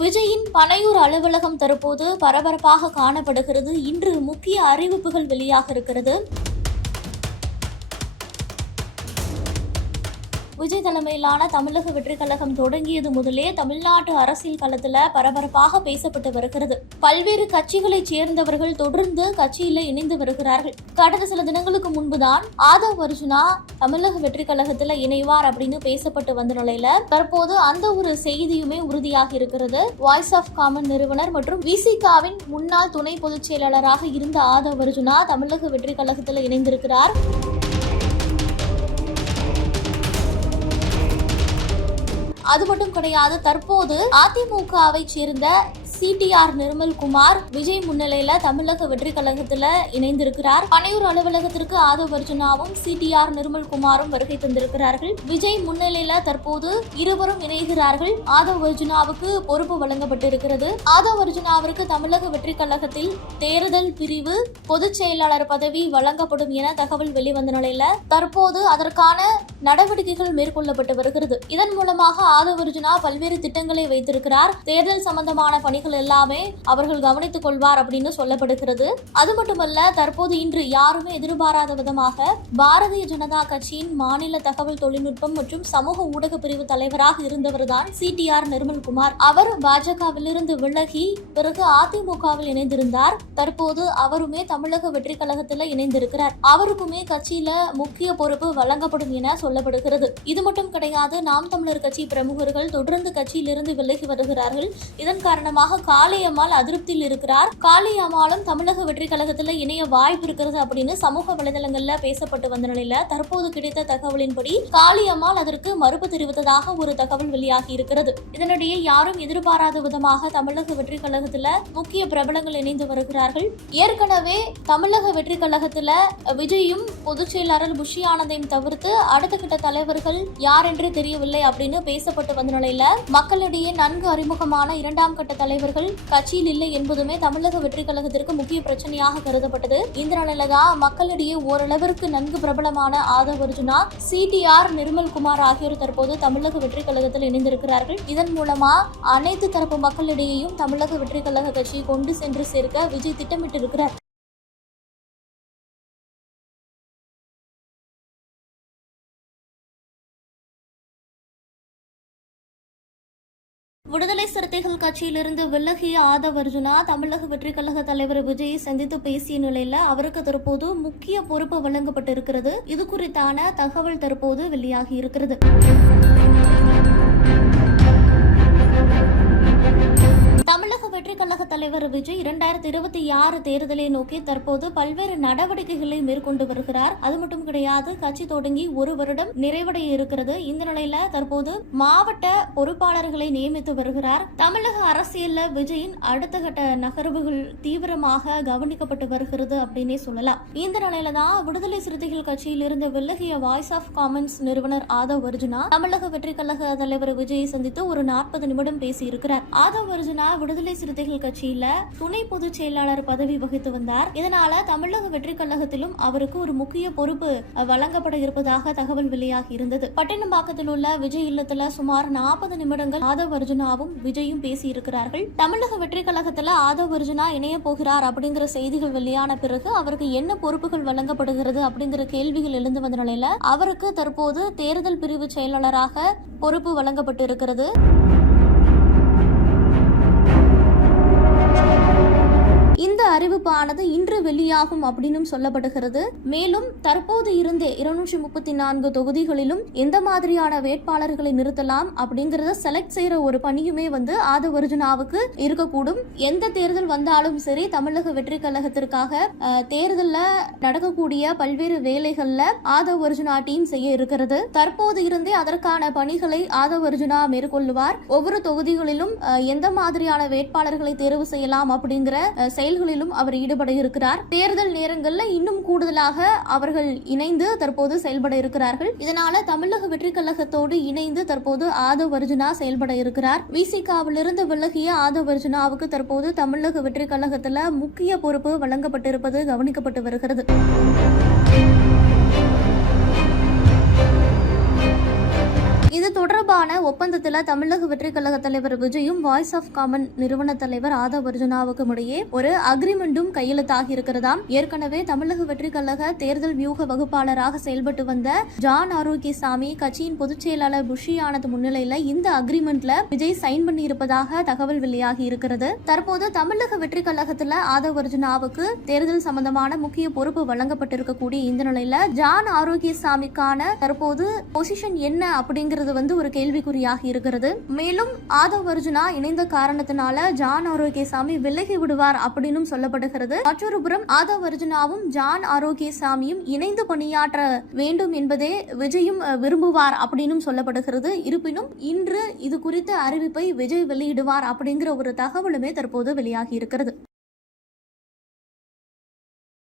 விஜயின் பனையூர் அலுவலகம் தற்போது பரபரப்பாக காணப்படுகிறது. இன்று முக்கிய அறிவிப்புகள் வெளியாக இருக்கிறது. விஜய் தலைமையிலான தமிழக வெற்றி கழகம் தொடங்கியது முதலே தமிழ்நாட்டு அரசியல் களத்துல பரபரப்பாக பேசப்பட்டு வருகிறது. பல்வேறு கட்சிகளைச் சேர்ந்தவர்கள் தொடர்ந்து கட்சியில இணைந்து வருகிறார்கள். கடந்த சில தினங்களுக்கு முன்புதான் ஆதவ் அர்ஜுனா தமிழக வெற்றி கழகத்துல இணைவார் அப்படின்னு பேசப்பட்டு வந்த நிலையில தற்போது அந்த ஒரு செய்தியுமே உறுதியாக இருக்கிறது. வாய்ஸ் ஆஃப் காமன் நிறுவனர் மற்றும் விசிகாவின் முன்னாள் துணை பொதுச் செயலாளராக இருந்த ஆதவ் அர்ஜுனா தமிழக வெற்றி கழகத்துல இணைந்திருக்கிறார். அது மட்டும் கிடையாது தற்போது அதிமுகவை சேர்ந்த சிடிஆர் நிர்மல்குமார் விஜய் முன்னிலையில தமிழக வெற்றி கழகத்துல இணைந்திருக்கிறார். பனையூர் அலுவலகத்திற்கு ஆதவ் அர்ஜுனாவும் சிடிஆர் நிர்மல்குமாரும் வருகை தந்திருக்கிறார்கள். விஜய் முன்னிலையில தற்போது இருவரும் இணைகிறார்கள். ஆதவ் அர்ஜுனாவுக்கு பொறுப்பு வழங்கப்பட்டிருக்கிறது. ஆதவ் அர்ஜுனாவிற்கு தமிழக வெற்றி கழகத்தில் தேர்தல் பிரிவு பொதுச் செயலாளர் பதவி வழங்கப்படும் என தகவல் வெளிவந்த நிலையில தற்போது அதற்கான நடவடிக்கைகள் மேற்கொள்ளப்பட்டு வருகிறது. இதன் மூலமாக ஆதவ் அர்ஜுனா பல்வேறு திட்டங்களை வைத்திருக்கிறார். தேர்தல் சம்பந்தமான பணிகள் எல்லாமே அவர்கள் கவனித்துக் கொள்வார் அப்படின்னு சொல்லப்படுகிறது. அது மட்டுமல்ல தற்போது இன்று யாருமே எதிர்பாராத விதமாக பாரதிய ஜனதா கட்சியின் மாநில தகவல் தொழில்நுட்பம் மற்றும் சமூக ஊடக பிரிவு தலைவராக இருந்தவர்தான் சிடிஆர் நிர்மல்குமார். அவர் பாஜகவிலிருந்து விலகி பிறகு அதிமுகவில் இணைந்திருந்தார். தற்போது அவருமே தமிழக வெற்றி கழகத்தில் இணைந்திருக்கிறார். அவருக்குமே கட்சியில முக்கிய பொறுப்பு வழங்கப்படும் என சொல்லப்படுகிறது. இது மட்டும் கிடையாது நாம் தமிழர் கட்சி பிரமுகர்கள் தொடர்ந்து கட்சியிலிருந்து விலகி வருகிறார்கள். இதன் காரணமாக காளியம்மாள் அதிருப்தியில் இருக்கிறார். காளியம்மாளும் தமிழக வெற்றி கழகத்தில் இணைய வாய்ப்பு இருக்கிறது அப்படின்னு சமூக வலைதளங்கள்ல பேசப்பட்டு வந்த நிலையில தற்போது கிடைத்த தகவலின்படி காளியம்மாள் அதற்கு மறுப்பு தெரிவித்ததாக ஒரு தகவல் வெளியாகி இருக்கிறது. இதனிடையே யாரும் எதிர்பாராத விதமாக தமிழக வெற்றி கழகத்துல முக்கிய பிரபலங்கள் இணைந்து வருகிறார்கள். ஏற்கனவே தமிழக வெற்றி கழகத்துல விஜயும் பொதுச் செயலாளர் புஷி ஆனந்தையும் தவிர்த்து அடுத்த கட்ட தலைவர்கள் யார் என்றே தெரியவில்லை அப்படின்னு பேசப்பட்டு வந்த நிலையில மக்களிடையே நன்கு அறிமுகமான இரண்டாம் கட்ட தலைவர் தலைவர்கள் கட்சியில் இல்லை என்பதுமே தமிழக வெற்றி கழகத்திற்கு முக்கிய பிரச்சனையாக கருதப்பட்டது. இந்த தான் மக்களிடையே ஓரளவிற்கு நன்கு பிரபலமான ஆதவ் அர்ஜுனா சிடிஆர் நிர்மல்குமார் ஆகியோர் தற்போது தமிழக வெற்றி கழகத்தில் இணைந்திருக்கிறார்கள். இதன் மூலமா அனைத்து தரப்பு மக்களிடையேயும் தமிழக வெற்றி கழக கட்சியை கொண்டு சென்று சேர்க்க விஜய் திட்டமிட்டிருக்கிறார். விடுதலை சிறுத்தைகள் கட்சியிலிருந்து விலகிய ஆதவ் அர்ஜுனா தமிழக வெற்றி கழக தலைவர் விஜயை சந்தித்து பேசிய நிலையில அவருக்கு தற்போது முக்கிய பொறுப்பு வழங்கப்பட்டிருக்கிறது. இது குறித்தான தகவல் தற்போது வெளியாகி இருக்கிறது. தலைவர் விஜய் இரண்டாயிரத்தி இருபத்தி ஆறு தேர்தலை நோக்கி தற்போது பல்வேறு நடவடிக்கைகளை மேற்கொண்டு வருகிறார். அது மட்டும் கிடையாது கட்சி தொடங்கி ஒரு வருடம் நிறைவடைய இருக்கிறது. இந்த நிலையில தற்போது மாவட்ட பொறுப்பாளர்களை நியமித்து வருகிறார். தமிழக அரசியல்ல விஜயின் அடுத்த கட்ட நகர்வுகள் தீவிரமாக கவனிக்கப்பட்டு வருகிறது அப்படின்னே சொல்லலாம். இந்த நிலையில தான் விடுதலை சிறுத்தைகள் கட்சியில் இருந்து விலகிய வாய்ஸ் ஆஃப் காமன்ஸ் நிறுவனர் ஆதவ் அர்ஜுனா தமிழக வெற்றி கழக தலைவர் விஜயை சந்தித்து ஒரு நாற்பது நிமிடம் பேசியிருக்கிறார். ஆதவ் அர்ஜுனா விடுதலை சிறுத்தைகள் கட்சி கட்சியில துணை பொதுச் செயலாளர் பதவி வகித்து வந்தார். இதனால தமிழக வெற்றி கழகத்திலும் அவருக்கு ஒரு முக்கிய பொறுப்பு வழங்கப்பட இருப்பதாக தகவல் வெளியாகி இருந்தது. பட்டினம்பாக்கத்தில் உள்ள விஜய் இல்லத்துல சுமார் நாற்பது நிமிடங்கள் ஆதவ் அர்ஜுனாவும் விஜயும் பேசியிருக்கிறார்கள். தமிழக வெற்றி கழகத்துல ஆதவ் அர்ஜுனா இணைய போகிறார் அப்படிங்கிற செய்திகள் வெளியான பிறகு அவருக்கு என்ன பொறுப்புகள் வழங்கப்படுகிறது அப்படிங்கிற கேள்விகள் எழுந்து வந்த நிலையில அவருக்கு தற்போது தேர்தல் பிரிவு செயலாளராக பொறுப்பு வழங்கப்பட்டு இருக்கிறது அறிவிப்பானது இன்று வெளியாகும் அப்படின்னு சொல்லப்படுகிறது. மேலும் தற்போது இருந்தே இருநூற்றி முப்பத்தி நான்கு தொகுதிகளிலும் எந்த மாதிரியான வேட்பாளர்களை நிறுத்தலாம் அப்படிங்கறத செலக்ட் செய்யற ஒரு பணியுமே வந்து ஆதவர்ஜுனாவுக்கு இருக்கக்கூடும். எந்த தேர்தல் வந்தாலும் சரி தமிழக வெற்றி கழகத்திற்காக தேர்தல்ல நடக்கக்கூடிய பல்வேறு வேலைகள்ல ஆதவர்ஜுனா டீம் செய்ய இருக்கிறது. தற்போது இருந்தே அதற்கான பணிகளை ஆதவர்ஜுனா மேற்கொள்ளுவார். ஒவ்வொரு தொகுதிகளிலும் எந்த மாதிரியான வேட்பாளர்களை தேர்வு செய்யலாம் அப்படிங்கிற செயல்களிலும் செயல்களிலும் அவர் ஈடுபட இருக்கிறார். தேர்தல் நேரங்களில் இன்னும் கூடுதலாக அவர்கள் இணைந்து தற்போது செயல்பட இருக்கிறார்கள். இதனால தமிழக வெற்றி கழகத்தோடு இணைந்து தற்போது ஆதவ் அர்ஜுனா செயல்பட இருக்கிறார். விசிகாவிலிருந்து விலகிய ஆதவ் அர்ஜுனாவுக்கு தற்போது தமிழக வெற்றி கழகத்தில் முக்கிய பொறுப்பு வழங்கப்பட்டிருப்பது கவனிக்கப்பட்டு வருகிறது. தொடர்பான ஒப்பந்தத்தில் தமிழக வெற்றிக்கழக கழக தலைவர் விஜயும் வாய்ஸ் ஆஃப் காமன் நிறுவன தலைவர் ஆதவ் அர்ஜுனாவுக்கும் இடையே ஒரு அக்ரிமெண்டும் கையெழுத்தாகி இருக்கிறதாம். ஏற்கனவே தமிழக வெற்றிக்கழக கழக தேர்தல் வியூக வகுப்பாளராக செயல்பட்டு வந்த ஜான் ஆரோக்கியசாமி கட்சியின் பொதுச் செயலாளர் புஷி ஆனந்த் முன்னிலையில இந்த அக்ரிமெண்ட்ல விஜய் சைன் பண்ணி இருப்பதாக தகவல் வெளியாகி இருக்கிறது. தற்போது தமிழக வெற்றிக்கழகத்தில் கழகத்துல ஆதவ் அர்ஜுனாவுக்கு தேர்தல் சம்பந்தமான முக்கிய பொறுப்பு வழங்கப்பட்டிருக்கக்கூடிய இந்த நிலையில ஜான் ஆரோக்கியசாமிக்கான தற்போது பொசிஷன் என்ன அப்படிங்கிறது வந்து ஒரு கேள்விக்குறியாக இருக்கிறது. மேலும் ஆதவ் அர்ஜுனா இணைந்த காரணத்தினால ஜான் ஆரோக்கியசாமி விலகி விடுவார் அப்படின்னு சொல்லப்படுகிறது. மற்றொரு புறம் ஆதவ் அர்ஜுனாவும் ஜான் ஆரோக்கியசாமியும் இணைந்து பணியாற்ற வேண்டும் என்பதே விஜயும் விரும்புவார் அப்படின்னும் சொல்லப்படுகிறது. இருப்பினும் இன்று இது குறித்த அறிவிப்பை விஜய் வெளியிடுவார் அப்படிங்கிற ஒரு தகவலுமே தற்போது வெளியாகி இருக்கிறது.